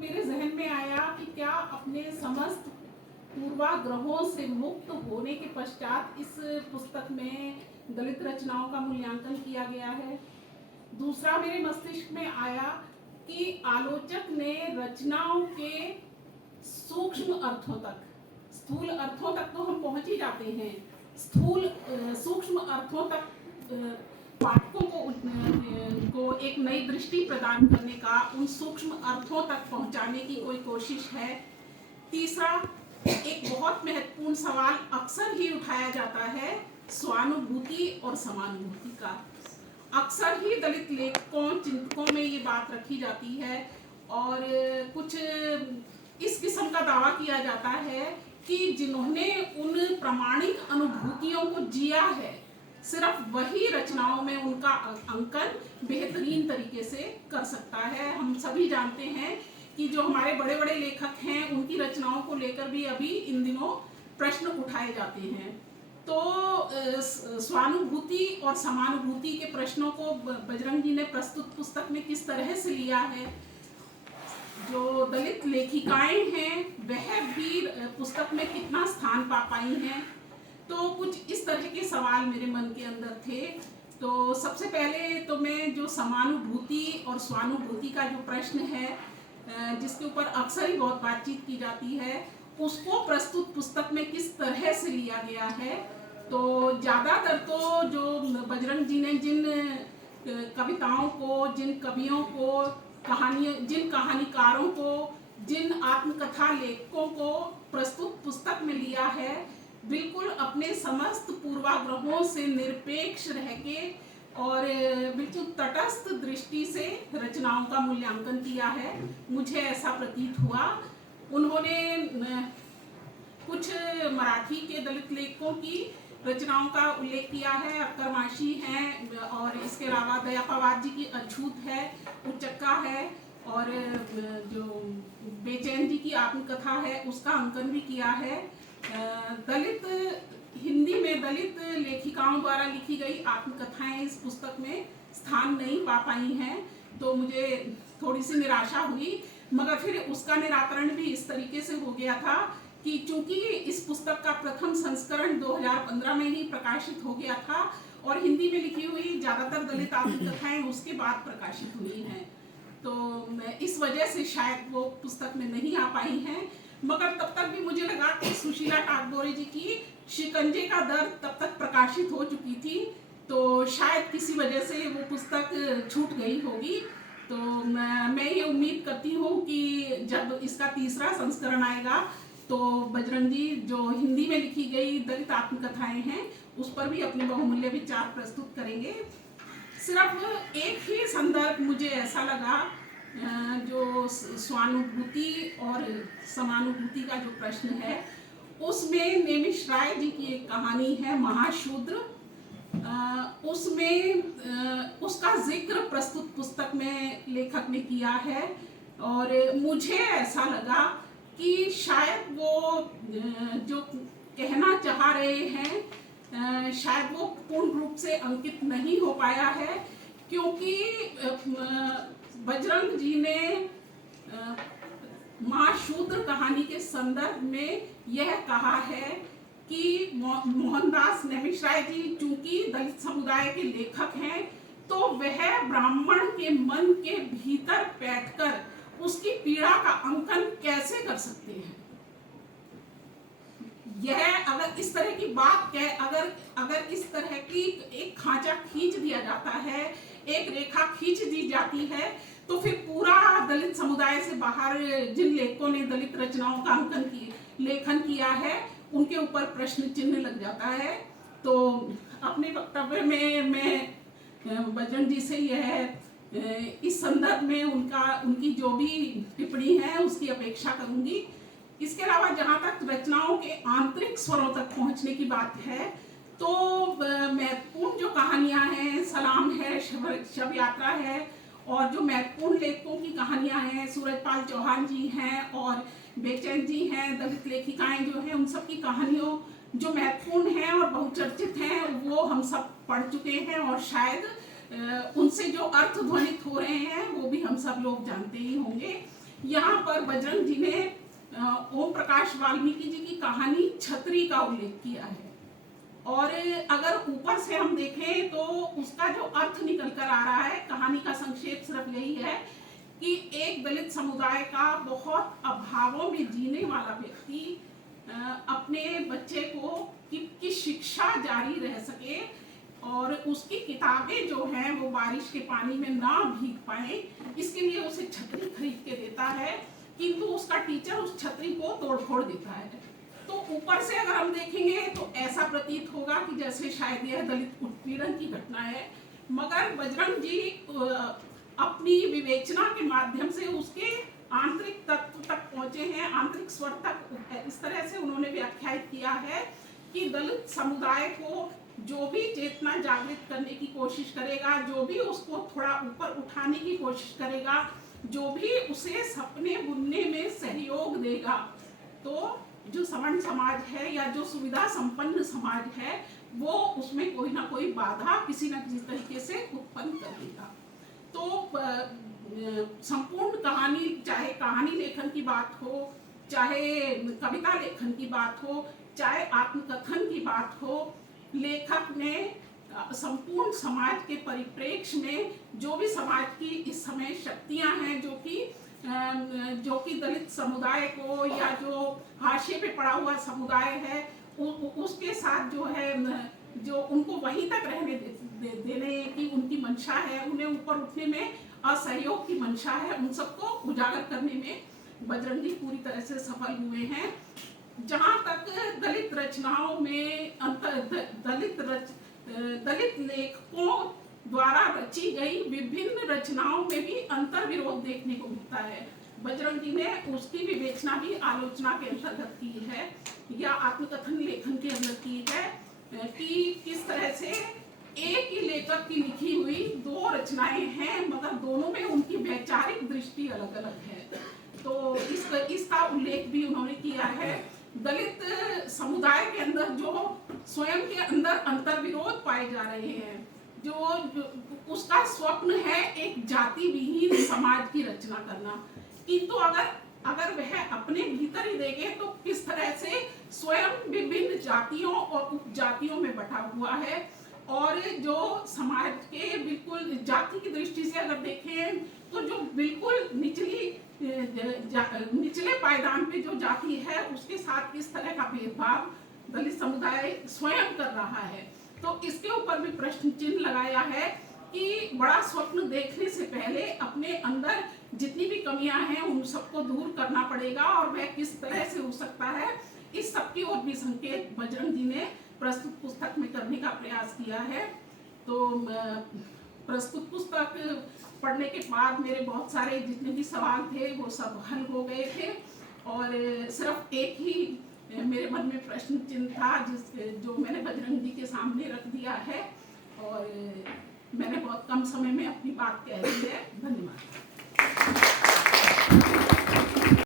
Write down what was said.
मेरे जहन में आया कि क्या अपने समस्त पूर्वाग्रहों से मुक्त होने के पश्चात इस पुस्तक में दलित रचनाओं का मूल्यांकन किया गया है। दूसरा मेरे मस्तिष्क में आया कि आलोचक ने रचनाओं के सूक्ष्म अर्थों तक, स्थूल अर्थों तक तो हम पहुंच ही जाते हैं, स्थूल सूक्ष्म अर्थों तक पाठकों को एक नई दृष्टि प्रदान करने का, उन सूक्ष्म अर्थों तक पहुंचाने की कोई कोशिश है। तीसरा, एक बहुत महत्वपूर्ण सवाल अक्सर ही उठाया जाता है, स्वानुभूति और समानुभूति का। अक्सर ही दलित लेखकों, चिंतकों में ये बात रखी जाती है और कुछ इस किस्म का दावा किया जाता है कि जिन्होंने उन प्रामाणिक अनुभूतियों को जिया है, सिर्फ वही रचनाओं में उनका अंकन बेहतरीन तरीके से कर सकता है। हम सभी जानते हैं कि जो हमारे बड़े बड़े लेखक हैं, उनकी रचनाओं को लेकर भी अभी इन दिनों प्रश्न उठाए जाते हैं। तो स्वानुभूति और समानुभूति के प्रश्नों को बजरंग जी ने प्रस्तुत पुस्तक में किस तरह से लिया है, जो दलित लेखिकाएं हैं वह भी पुस्तक में कितना स्थान पा पाई हैं, तो कुछ इस तरह के सवाल मेरे मन के अंदर थे। तो सबसे पहले तो मैं जो समानुभूति और स्वानुभूति का जो प्रश्न है, जिसके ऊपर अक्सर ही बहुत बातचीत की जाती है, उसको प्रस्तुत पुस्तक में किस तरह से लिया गया है। तो ज़्यादातर तो जो बजरंग जी ने जिन कविताओं को, जिन कवियों को, जिन कहानीकारों को, जिन आत्मकथा लेखकों को प्रस्तुत पुस्तक में लिया है, बिल्कुल अपने समस्त पूर्वाग्रहों से निरपेक्ष रह के और बिल्कुल तटस्थ दृष्टि से रचनाओं का मूल्यांकन किया है, मुझे ऐसा प्रतीत हुआ। उन्होंने कुछ मराठी के दलित लेखकों की रचनाओं का उल्लेख किया है, अक्कर माशी हैं और इसके अलावा दया पवार जी की अछूत है, उच्चक्का है और जो बेचैन जी की आत्मकथा है उसका अंकन भी किया है। दलित हिंदी में दलित लेखिकाओं द्वारा लिखी गई आत्मकथाएं इस पुस्तक में स्थान नहीं पा पाई हैं, तो मुझे थोड़ी सी निराशा हुई। मगर फिर उसका निराकरण भी इस तरीके से हो गया था कि चूंकि इस पुस्तक का प्रथम संस्करण 2015 में ही प्रकाशित हो गया था और हिंदी में लिखी हुई ज़्यादातर दलित आत्मकथाएं उसके बाद प्रकाशित हुई हैं, तो इस वजह से शायद वो पुस्तक में नहीं आ पाई हैं। मगर तब तक भी मुझे लगा कि सुशीला टागोरे जी की शिकंजे का दर्द तब तक प्रकाशित हो चुकी थी, तो शायद किसी वजह से वो पुस्तक छूट गई होगी। तो मैं ये उम्मीद करती हूँ कि जब इसका तीसरा संस्करण आएगा तो बजरंग जी जो हिंदी में लिखी गई दलित आत्मकथाएं हैं उस पर भी अपने बहुमूल्य विचार प्रस्तुत करेंगे। सिर्फ एक ही संदर्भ मुझे ऐसा लगा, जो स्वानुभूति और समानुभूति का जो प्रश्न है, उसमें नेमिष राय जी की एक कहानी है महाशूद्र, उसमें उसका जिक्र प्रस्तुत पुस्तक में लेखक ने किया है और मुझे ऐसा लगा कि शायद वो जो कहना चाह रहे हैं शायद वो पूर्ण रूप से अंकित नहीं हो पाया है, क्योंकि बजरंग जी ने माँ शूद्र कहानी के संदर्भ में यह कहा है कि मोहनदास नेमिष राय जी चूंकि दलित समुदाय के लेखक हैं, तो वह ब्राह्मण के मन के भीतर बैठकर उसकी पीड़ा का अंकन कैसे कर सकते हैं। यह अगर इस तरह की बात अगर इस तरह की एक खांचा खींच दिया जाता है, एक रेखा खींच दी जाती है, तो फिर पूरा दलित समुदाय से बाहर जिन लेखकों ने दलित रचनाओं का लेखन किया है उनके ऊपर प्रश्न चिन्ह लग जाता है। तो अपने वक्तव्य में मैं बजरंग जी से यह इस संदर्भ में उनकी जो भी टिप्पणी है उसकी अपेक्षा करूंगी। इसके अलावा जहाँ तक रचनाओं के आंतरिक स्वरों तक पहुँचने की बात है, तो महत्वपूर्ण जो कहानियाँ हैं, सलाम है, शव यात्रा है, और जो महत्वपूर्ण लेखकों की कहानियाँ हैं, सूरजपाल चौहान जी हैं और बेचैन जी हैं, दलित लेखिकाएं जो हैं, उन सब की कहानियों जो महत्वपूर्ण हैं और बहुचर्चित हैं वो हम सब पढ़ चुके हैं और शायद उनसे जो अर्थ ध्वनित हो रहे हैं वो भी हम सब लोग जानते ही होंगे। यहाँ पर बजरंग जी ने ओम प्रकाश वाल्मीकि जी की कहानी छतरी का उल्लेख किया है। और अगर ऊपर से हम देखें तो उसका जो अर्थ निकल कर आ रहा है, कहानी का संक्षेप सिर्फ यही है कि एक दलित समुदाय का बहुत अभावों में जीने वाला व्यक्ति अपने बच्चे को की शिक्षा जारी रह सके और उसकी किताबें जो हैं वो बारिश के पानी में ना भीग पाए, इसके लिए उसे छतरी खरीद के देता है, किंतु उसका टीचर उस छतरी को तोड़-फोड़ देता है। तो ऊपर से अगर हम देखेंगे तो ऐसा प्रतीत होगा कि जैसे शायद यह दलित उत्पीड़न की घटना है, मगर बजरंग जी अपनी विवेचना के माध्यम से उसके आंतरिक तत्व तक पहुंचे हैं, आंतरिक स्वर तक इस तरह से उन्होंने व्याख्यायित किया है कि दलित समुदाय को जो भी चेतना जागृत करने की कोशिश करेगा, जो भी उसको थोड़ा ऊपर उठाने की कोशिश करेगा, जो भी उसे सपने बुनने में सहयोग देगा, तो जो सवर्ण समाज है या जो सुविधा संपन्न समाज है वो उसमें कोई ना कोई बाधा किसी न किसी तरीके से उत्पन्न कर देगा। तो संपूर्ण कहानी, चाहे कहानी लेखन की बात हो, चाहे कविता लेखन की बात हो, चाहे आत्मकथन की बात हो, लेखक ने संपूर्ण समाज के परिप्रेक्ष्य में जो भी समाज की इस समय शक्तियां हैं जो कि दलित समुदाय को या जो हाशिए पे पड़ा हुआ समुदाय है उसके साथ जो है, जो उनको वहीं तक रहने देने की उनकी मंशा है, उन्हें ऊपर उठने में असहयोग की मंशा है, उन सबको उजागर करने में बजरंग जी पूरी तरह से सफल हुए हैं। जहाँ तक दलित रचनाओं में दलित लेखकों द्वारा रची गई विभिन्न रचनाओं में भी अंतर विरोध देखने को मिलता है। बजरंग जी ने उसकी विवेचना भी आलोचना के अंतर्गत की है या आत्मकथन लेखन के अंदर की है कि किस तरह से एक ही लेखक की लिखी हुई दो रचनाएं हैं, मगर दोनों में उनकी वैचारिक दृष्टि अलग अलग है। तो इसका उल्लेख भी उन्होंने किया है। दलित समुदाय के अंदर जो स्वयं के अंदर अंतर विरोध पाए जा रहे हैं, जो उसका स्वप्न है एक जाति विहीन समाज की रचना करना, किंतु अगर वह अपने भीतर ही देखे तो किस तरह से स्वयं विभिन्न जातियों और उपजातियों में बटा हुआ है। और जो समाज के बिल्कुल जाति की दृष्टि से अगर देखें तो जो बिल्कुल निचले पायदान पे जो जाति है उसके साथ किस तरह का भेदभाव दलित समुदाय स्वयं कर रहा है। तो इसके ऊपर भी प्रश्न चिन्ह लगाया है कि बड़ा स्वप्न देखने से पहले अपने अंदर जितनी भी कमियां हैं उन सबको दूर करना पड़ेगा और वह किस तरह से हो सकता है, इस सब की ओर भी संकेत बजरंग जी ने प्रस्तुत पुस्तक में करने का प्रयास किया है। तो प्रस्तुत पुस्तक पढ़ने के बाद मेरे बहुत सारे जितने भी सवाल थे वो सब हल हो गए थे और सिर्फ एक ही मेरे मन में प्रश्न चिन्ह था जो मैंने बजरंग जी के सामने रख दिया है और मैंने बहुत कम समय में अपनी बात कह दी है। धन्यवाद।